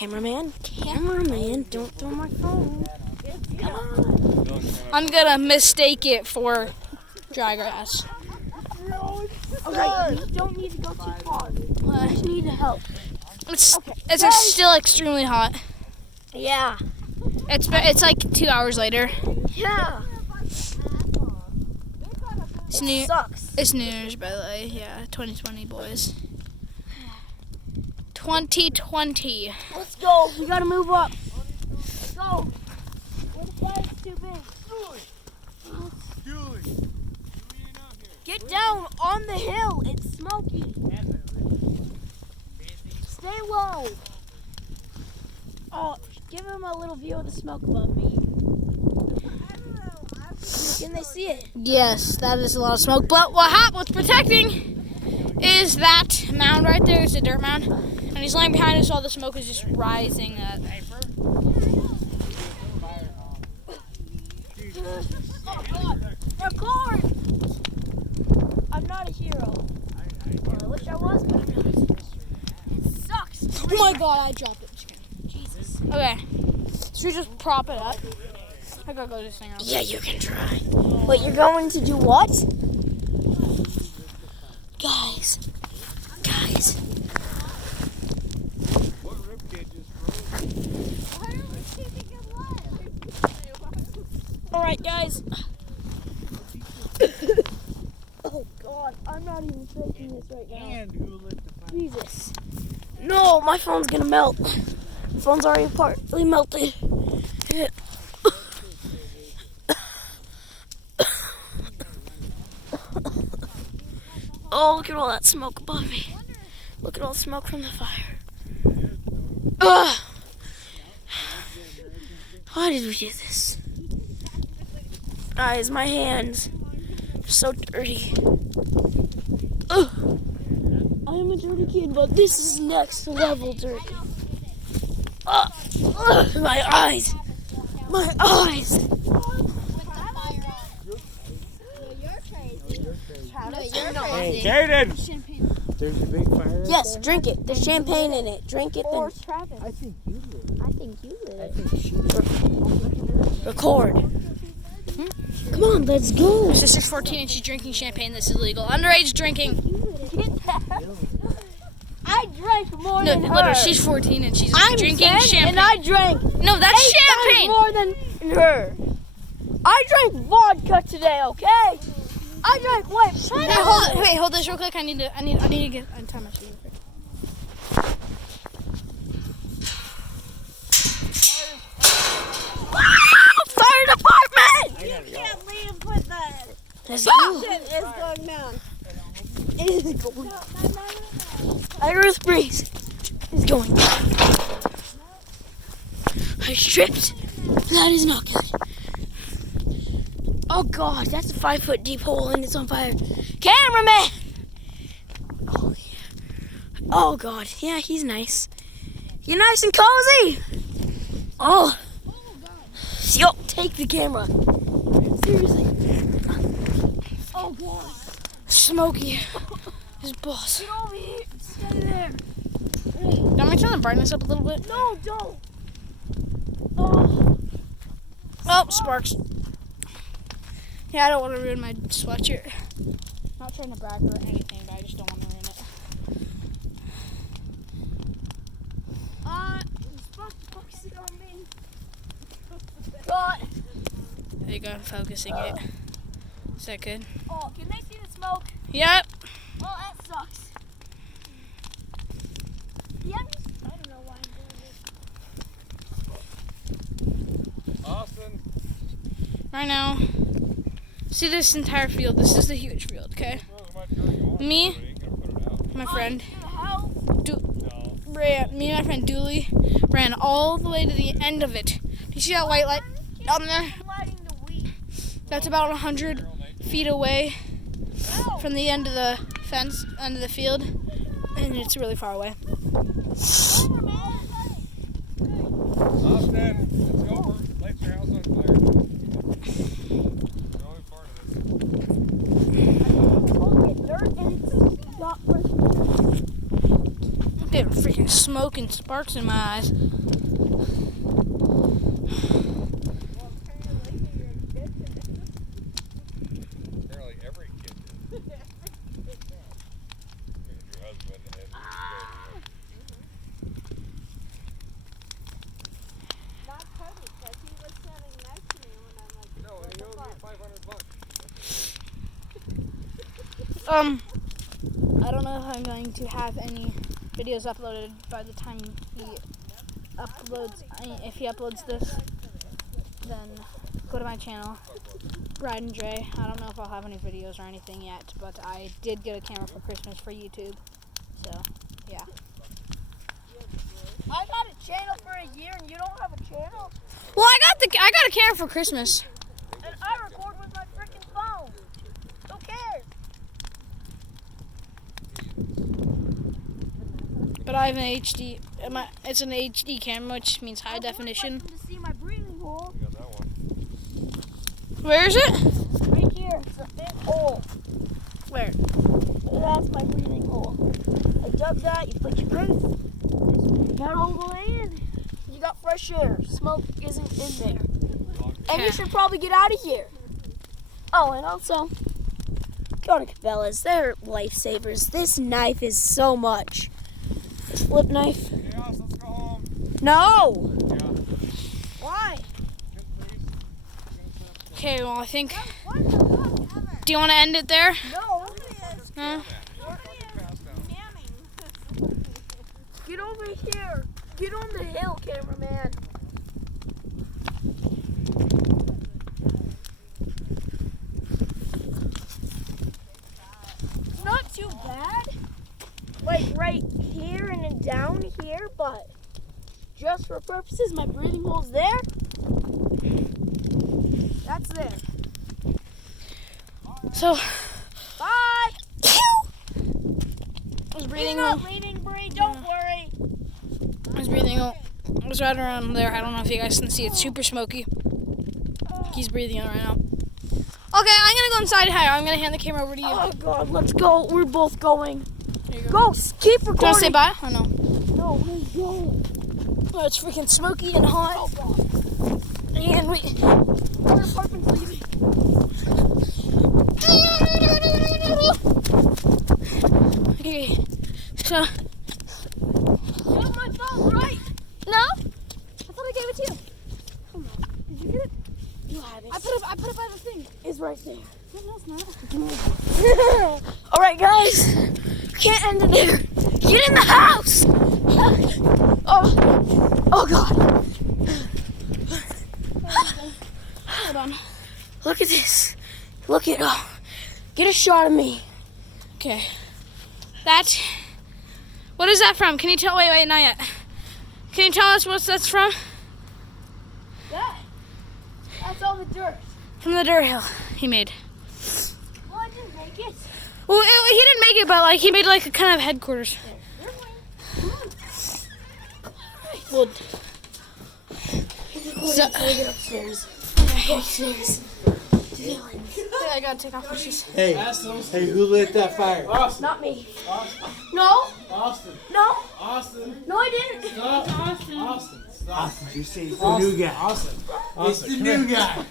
Cameraman, don't throw my phone. Come on. I'm gonna mistake it for dry grass. Okay, you don't need to go too far. I just need help. It's still extremely hot. Yeah. It's like 2 hours later. Yeah. It sucks. It's New Year's, by the way. Yeah, 2020, boys. 2020. Let's go. We gotta move up. Let's go. Where the fire's too big. Julie. Get down on the hill. It's smoky. Stay low. Oh, give him a little view of the smoke above me. Can they see it? Yes, that is a lot of smoke. But what's protecting is that mound right there. It's a dirt mound. And he's lying behind us, all the smoke is just rising up. Oh, God. Record! I'm not a hero. Well, I wish I was, but I'm not. It sucks. Oh my God, I dropped it. Jesus. Okay. Should we just prop it up? I gotta go this thing out. Yeah, you can try. Wait, you're going to do what? Guys. Alright, guys. Oh, God. I'm not even faking this right now. And who lit the fire? Jesus. No, my phone's gonna melt. My phone's already partly melted. Oh, look at all that smoke above me. Look at all the smoke from the fire. Ugh. Why did we do this? Guys, my hands are so dirty. Ugh. I am a dirty kid, but this is next level dirty. My eyes. My eyes. Hey, Jaden! There's a big fire. Yes, drink it. There's champagne in it. Drink it. Then I think you lit. I think you lit I it. think she lit. Record. Come on, let's go. Sister's 14 and she's drinking champagne. This is illegal. Underage drinking. Get that. I drank more No, than her. literally, she's 14 and she's I'm drinking 10 champagne. and I drank No, that's 8 times champagne. more than her. I drank vodka today, okay? I drank Hey, hold this real quick. I need to get on time machine real quick. Fire department! You can't leave with that. Let's go. Shit is going down. It is going down. Iris Breeze is going down. I stripped. That is not good. Oh God, that's a 5-foot deep hole and it's on fire. Cameraman! Oh yeah. Oh God, yeah, he's nice. You're nice and cozy. Oh. Yo, take the camera. Seriously. Oh God. Smoky. His boss. Get over here. Stay there. Don't we turn the brightness up a little bit? No, don't. Oh. Oh, sparks. Yeah, I don't want to ruin my sweatshirt. Not trying to brag or anything, but I just don't want to ruin it. Stop focusing on me. God. There you go, focusing it. Is that good? Oh, can they see the smoke? Yep. Oh, that sucks. Yeah, I don't know why I'm doing this. Austin. Right now, see this entire field. This is the huge field, okay? Me, my friend, me and my friend Dooley ran all the way to the end of it. Do you see that white light down there? That's about 100 feet away from the end of the fence, end of the field, and it's really far away. Austin, it's over. Light your house on fire. The only part of this. Dirt and it's got fresh. They were freaking smoke and sparks in my eyes. Apparently every kid did. Your husband and Not Cody, because he was standing next to me when I'm like, no, and he owes me $500. I don't know if I'm going to have any videos uploaded by the time he uploads. If he uploads this, then go to my channel, Brad and Dre. I don't know if I'll have any videos or anything yet, but I did get a camera for Christmas for YouTube. So, yeah. I got a channel for a year and you don't have a channel? Well, I got a camera for Christmas. And I record with my freaking phone. Who cares? But I have an HD. It's an HD camera, which means high definition. To see my breathing hole. You got that one. Where is it? Right here. It's a big hole. Where? That's my breathing hole. I dug that. You put your breath. Got all the way in. You got fresh air. Smoke isn't in there. And you should probably get out of here. Oh, and also, go to Cabela's. They're lifesavers. This knife is so much. This flip knife. Chaos, let's go home. No. Yeah. Why? Good, please. Okay, well, I think. what the fuck, Evan? Do you want to end it there? No. No? Get over here. Get on the hill, cameraman. Not too bad. Like right here and then down here, but just for purposes, my breathing hole's there. That's there. So, Bye. I was breathing. He's not leaving, Bree. Don't worry. I was breathing. It was right around there. I don't know if you guys can see. It's super smoky. He's breathing it right now. Okay, I'm gonna go inside and hide. I'm gonna hand the camera over to you. Oh God, let's go. We're both going. There you go. Go. Keep Do you want recording. to say bye? Or no? No, let's go. Oh, it's freaking smoky and hot. Oh God. And we. Our apartment's leaving. Okay, so. You have my phone, right? No? I thought I gave it to you. Did you get it? You have it. I put it by the thing. It's right there. No, it's not. All right, guys. Can't end it there. Get in the house. Oh God. Hold on. Look at this. Look at get a shot of me. Okay. What is that from? Can you tell? Wait, not yet. Can you tell us what that's from? That's all the dirt. From the dirt hill he made. Well, I didn't make it. Well, he didn't make it, but like he made like a kind of headquarters. Well, So, get upstairs. Go upstairs. I gotta take off my shoes. Hey, who lit that fire? Not me. No. Austin. No. Austin. No, I didn't. Stop. Austin. Austin. You see, it's the new guy. Austin. It's the new guy.